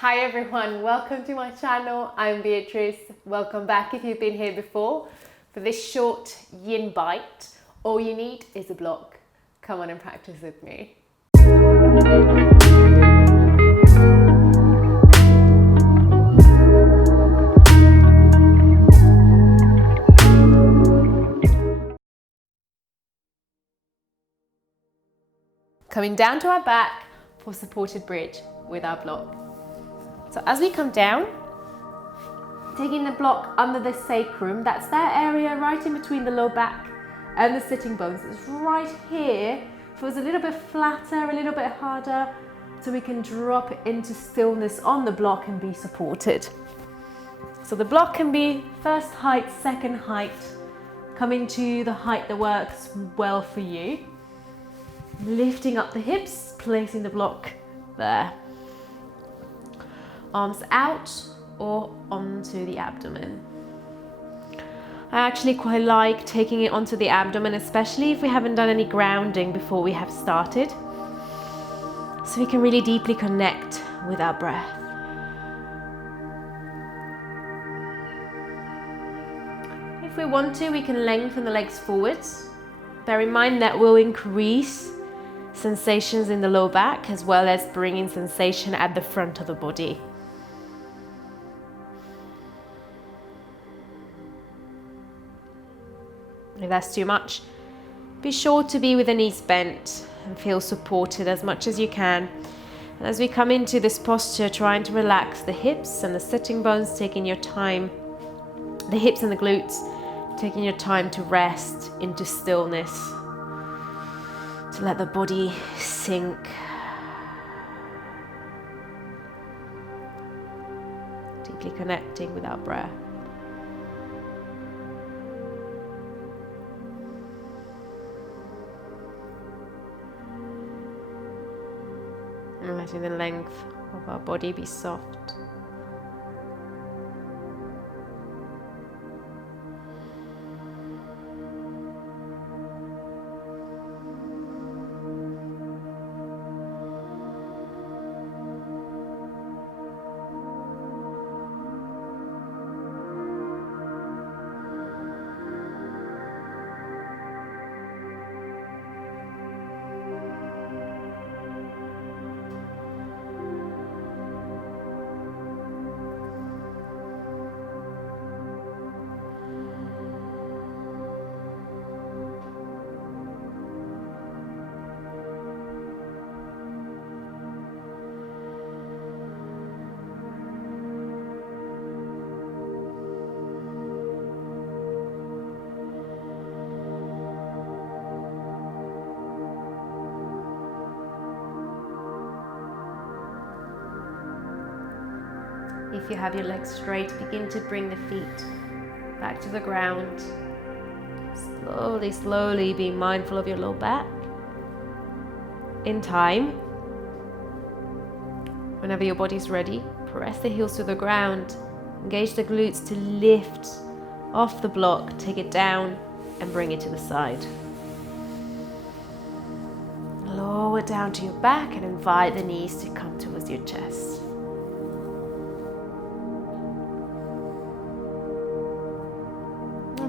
Hi everyone, welcome to my channel. I'm Beatrice. Welcome back if you've been here before. For this short Yin Bite, all you need is a block. Come on and practice with me. Coming down to our back for supported bridge with our block. So as we come down, taking the block under the sacrum, that's that area right in between the low back and the sitting bones. It's right here. Feels a little bit flatter, a little bit harder, so we can drop into stillness on the block and be supported. So the block can be first height, second height, coming to the height that works well for you. Lifting up the hips, placing the block there. Arms out or onto the abdomen. I actually quite like taking it onto the abdomen, especially if we haven't done any grounding before we have started, so we can really deeply connect with our breath. If we want to, we can lengthen the legs forwards. Bear in mind that will increase sensations in the low back as well as bringing sensation at the front of the body. If that's too much, be sure to be with the knees bent and feel supported as much as you can. And as we come into this posture, trying to relax the hips and the sitting bones, taking your time, the hips and the glutes, taking your time to rest into stillness, to let the body sink. Deeply connecting with our breath. And letting the length of our body be soft. If you have your legs straight, begin to bring the feet back to the ground. Slowly, slowly being mindful of your low back. In time, whenever your body's ready, press the heels to the ground. Engage the glutes to lift off the block, take it down and bring it to the side. Lower down to your back and invite the knees to come towards your chest.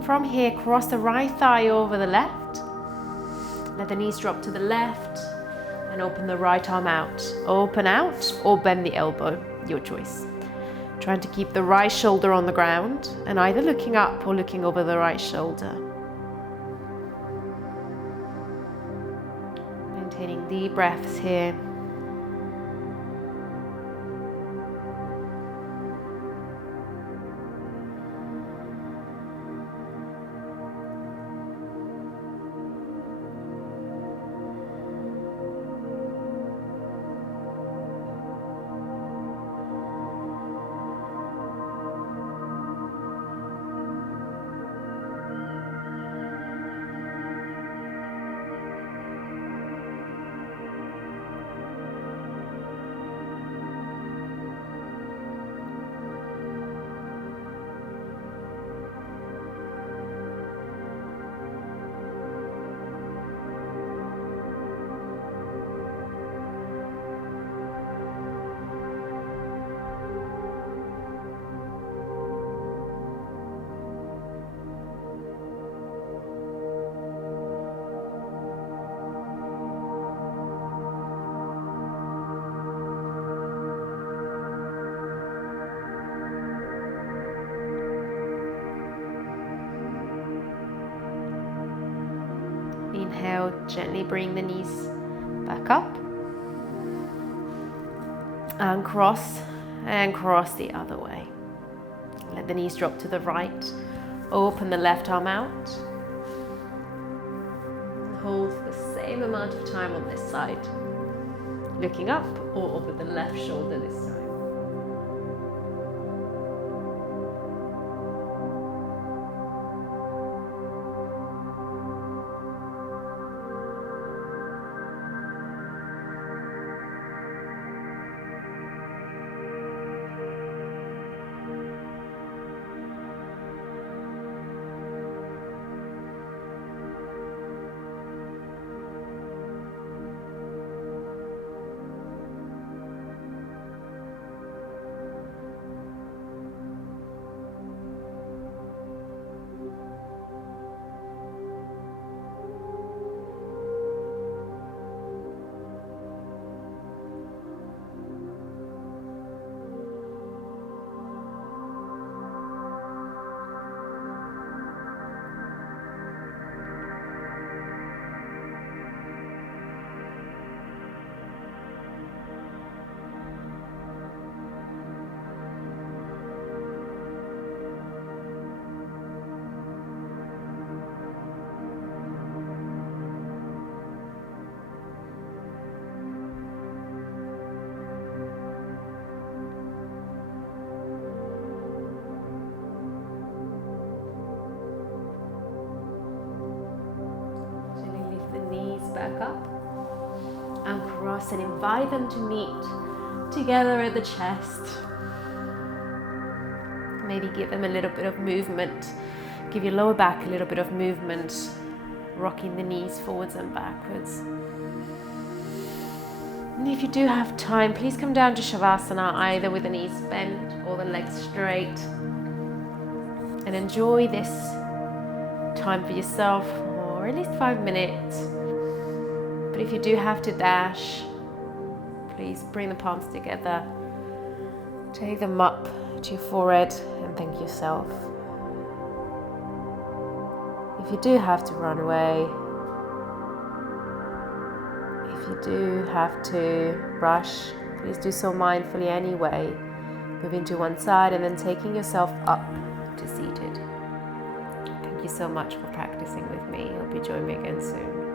From here, cross the right thigh over the left. Let the knees drop to the left and open the right arm out. Open out or bend the elbow, your choice. Trying to keep the right shoulder on the ground and either looking up or looking over the right shoulder. Maintaining deep breaths here. exhale, gently bring the knees back up. And cross the other way. Let the knees drop to the right. Open the left arm out. Hold for the same amount of time on this side. Looking up or over the left shoulder this time. Back up and cross and invite them to meet together at the chest. Maybe give them a little bit of movement. Give your lower back a little bit of movement, rocking the knees forwards and backwards. And if you do have time, please come down to Shavasana, either with the knees bent or the legs straight. And enjoy this time for yourself, or at least 5 minutes. But if you do have to dash, please bring the palms together, take them up to your forehead and thank yourself. If you do have to run away, if you do have to rush, please do so mindfully anyway, moving to one side and then taking yourself up to seated. Thank you so much for practicing with me. Hope you join me again soon.